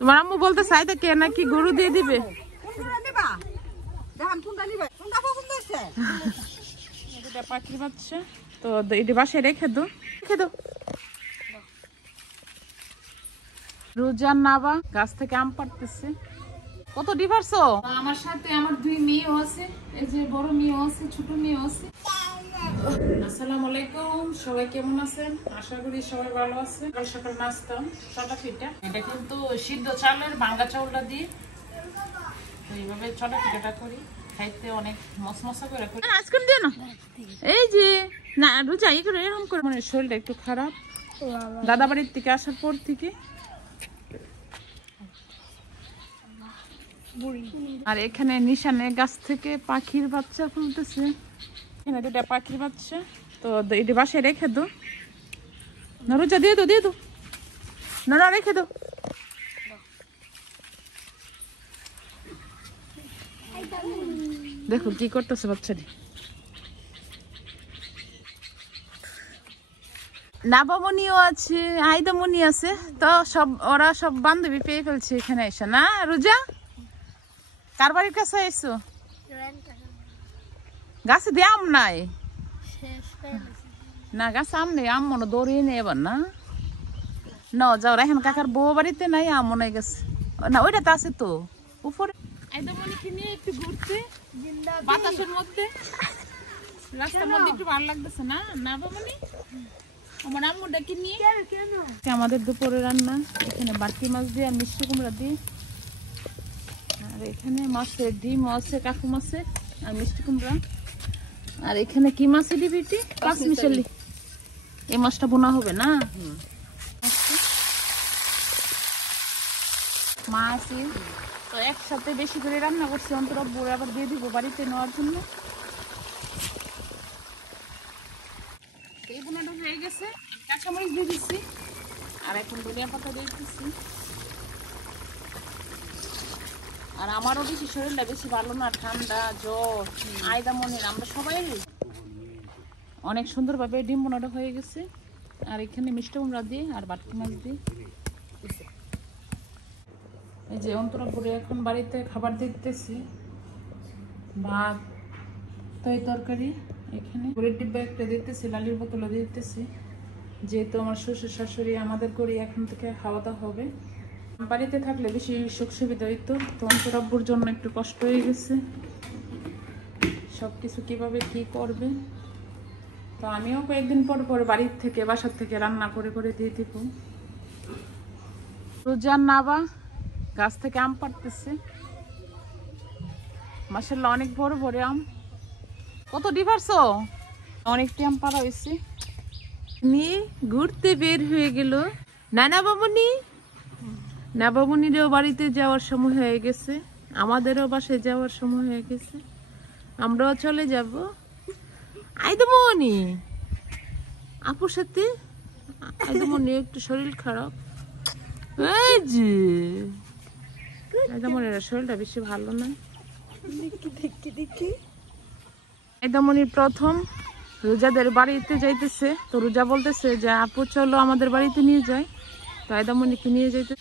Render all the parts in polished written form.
তোমার আম্মু বলতে চাইতে কে নাকি গরু দিয়ে দিবে। পাখির বাচ্চা তো এটি বাসায় রেখে দো, রেখে দো। রোজার নাবা গাছ থেকে আম পাড়তেছে। কত ডিভার্সো আমার সাথে, আমার দুই মেয়েও আছে, এই যে বড় মেয়েও আছে, ছোট মেয়েও আছে। আসসালামু আলাইকুম, সবাই কেমন আছেন? আশা করি সবাই ভালো আছে। সকাল সকাল নাস্তা চটা পিঠা, এটা কিন্তু সিদ্ধ চালের ভাঙ্গা চাউলটা দিয়ে এইভাবে চটা পিঠাটা করি, খাইতে অনেক মশমশা করে করি। আজকাল দিয়ে না এই যে না রোজা এই করে এরকম করে, মানে শরীরটা একটু খারাপ দাদা বাড়ির থেকে আসার পর থেকে। আর এখানে নিশানে গাছ থেকে পাখির বাচ্চা ফুলতেছে। এখানে দুটা পাখির বাচ্চা তো এটি বাসায় রেখে দো। নরজা দিয়ে দো, দিয়ে দো, নরা রেখে দো। দেখো কি করতেছে বাচ্চাটি। নাবামণিও আছে, আইদামণি আছে, তো সব ওরা সব বান্ধবী পেয়ে ফেলছে এখানে এসে। না রোজা কার বাড়ির কাছে এসো? গাছে দিয়ে আম নাই না, গাছে আম নেই, আম মনে দৌড়িয়ে নেই এবার। না না যাও, রাহেন কাকার বউ বাড়িতে নাই, আম মনে গেছে না, ওইটা তো আছে তো উপরে। আইদামণিকে নিয়ে একটু ঘুরতে বাতাসের মধ্যে, রাস্তার মধ্যে একটু ভালো লাগতেছে। না নাবামণি আমার আম্মুটাকে নিয়ে। আমাদের দুপুরে রান্না এখানে বাটি মাছ দিয়ে আর মিষ্টি কুমড়া দিয়ে, আর এখানে মাছের ডিম আছে, কাকু মাছের আর মিষ্টি কুমড়া। আর এখানে কি মাছ দিবি? পাঁচ মিশালি এই মাছটা বোনা হবে না। মাছ তো একসাথে বেশি করে রান্না করছি, অন্তর বড় আবার দিয়ে দিব বাড়িতে নেওয়ার জন্য। এই বোনাটা হয়ে গেছে, কাঁচামরিচ দিয়ে দিচ্ছি আর এখন ধনিয়া পাতা দিয়ে দিচ্ছি। আর আমারও বেশি শরীরটা বেশি ভালো না, ঠান্ডা জ্বর। আইদামণির আমরা সবাই অনেক সুন্দরভাবে ডিম বোনাটা হয়ে গেছে। আর এখানে মিষ্টি কুমড়া দিয়ে আর বাটকি মাছ দিয়ে এই যে অন্তরা করে এখন বাড়িতে খাবার দিতেছি, ভাত তৈ তরকারি। এখানে ঘরের ডিব্বা একটা দিতেছি, লালির বোতলে দিতেছি, যেহেতু আমার শ্বশুর শাশুড়ি আমাদের করে এখন থেকে খাওয়া দাওয়া হবে। বাড়িতে থাকলে বেশি সুখ সুবিধা হইতো, তো অন্তরাব্বুর জন্য একটু কষ্ট হয়ে গেছে, সবকিছু কিভাবে কি করবে। তো আমিও কয়েকদিন পর পর বাড়ির থেকে বাসার থেকে রান্না করে করে দিয়ে দিব। রোজার নাবা গাছ থেকে আম পাড়তেছে, মাশাআল্লাহ অনেক বড় বড় আম। কত ডিভার্সো অনেকটি আম পাড়া হয়েছে। নিয়ে ঘুরতে বের হয়ে গেল নানা বাবুনি। নাবামণিরও বাড়িতে যাওয়ার সময় হয়ে গেছে, আমাদেরও বাসায় যাওয়ার সময় হয়ে গেছে, আমরাও চলে যাব। আইদামণি আপুর সাথে। আইদামণি একটু শরীর খারাপ, এই যে আইদামণির শরীরটা বেশি ভালো না। আইদামণির প্রথম রোজাদের বাড়িতে যাইতেছে, তো রোজা বলতেছে যে আপু চলো আমাদের বাড়িতে নিয়ে যায়, তো আইদামণিকে নিয়ে যাইতে।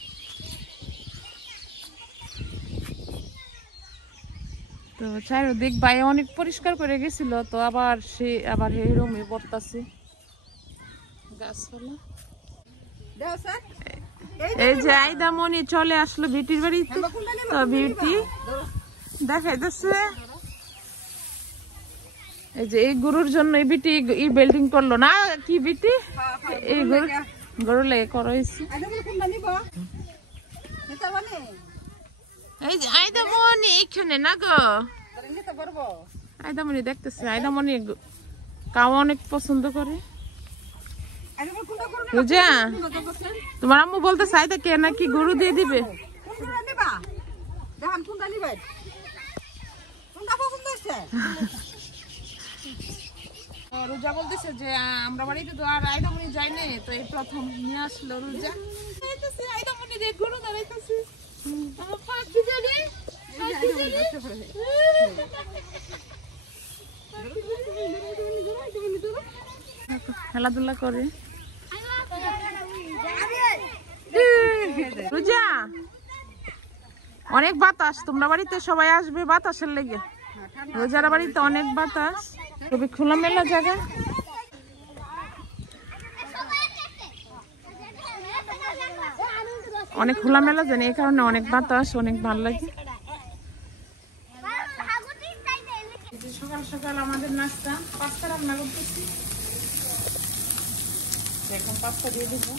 তো চারিদিক ভাই অনেক পরিষ্কার করে গেছিল, তো আবার সে আবার এরমে পড়তাছে গাছপালা। এই যে আইদামণি চলে আসলো বিউটির বাড়িতে, তো বিউটি দেখাইতেছে এই যে এই গরুর জন্য এই বিটি এই বিল্ডিং করলো না কি বিটি, এই গরু লেগে করা হয়েছে। এই যে আইদামণি এইখানে না গো, আইদামণি দেখতেছে। আইদামণি কাউ অনেক পছন্দ করে। রোজা তোমার আম্মু বলতে চাইতে কে নাকি গরু দিয়ে দিবে। রোজা বলতেছে যে আমরা বাড়িতে তো আর আইদামণি যাই নাই, তো এই প্রথম নিয়ে আসলো রোজা। আইদামণি দেখ গরু দাঁড়াইতেছে, খেলাধুলা করে। রোজা অনেক বাতাস, তোমরা বাড়িতে সবাই আসবে বাতাসের লেগে। রোজার বাড়িতে অনেক বাতাস, খুবই খোলামেলা জায়গা। অনেক খোলামেলা জানি, এই কারণে অনেক বাতাস, অনেক ভালো লাগে। সকাল সকাল আমাদের নাস্তা, পাস্তা রান্না করতেছি। এখন পাস্তা দিয়ে দেবো।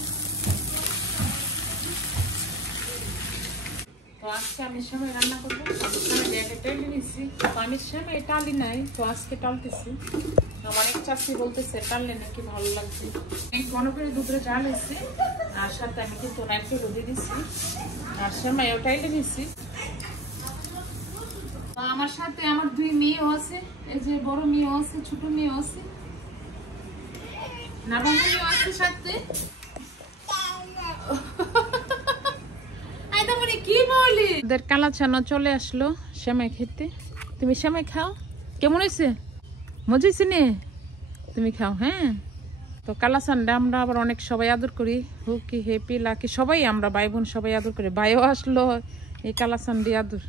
তো আজকে আমি সময় রান্না করবো, টেলে নিচ্ছি। আমি সময় টালি নাই, তো আজকে টালতেছি। আমার এক চাষি বলতেছে টাললে নাকি ভালো লাগছে। ঘন করে দুপুরে চাল এসছে, আর সাথে আমি কিন্তু নারকেল দিয়ে দিচ্ছি, আর সময়ও টাইলে নিচ্ছি। আমার সাথে আমার দুই মেয়েও আছে, এই যে বড় মেয়েও আছে, ছোট মেয়েও আছে, না বড় মেয়েও আছে সাথে। কি বলি, ওদের কালা ছানা চলে আসলো সেমাই খেতে। তুমি সেমাই খাও, কেমন হয়েছে? মজা হয়েছে নে? তুমি খাও। হ্যাঁ, তো কালা চানটা আমরা আবার অনেক সবাই আদর করি, হুকি হেপি লাকি সবাই, আমরা ভাই বোন সবাই আদর করি। ভাইও আসলো এই কালা চান দিয়ে আদর।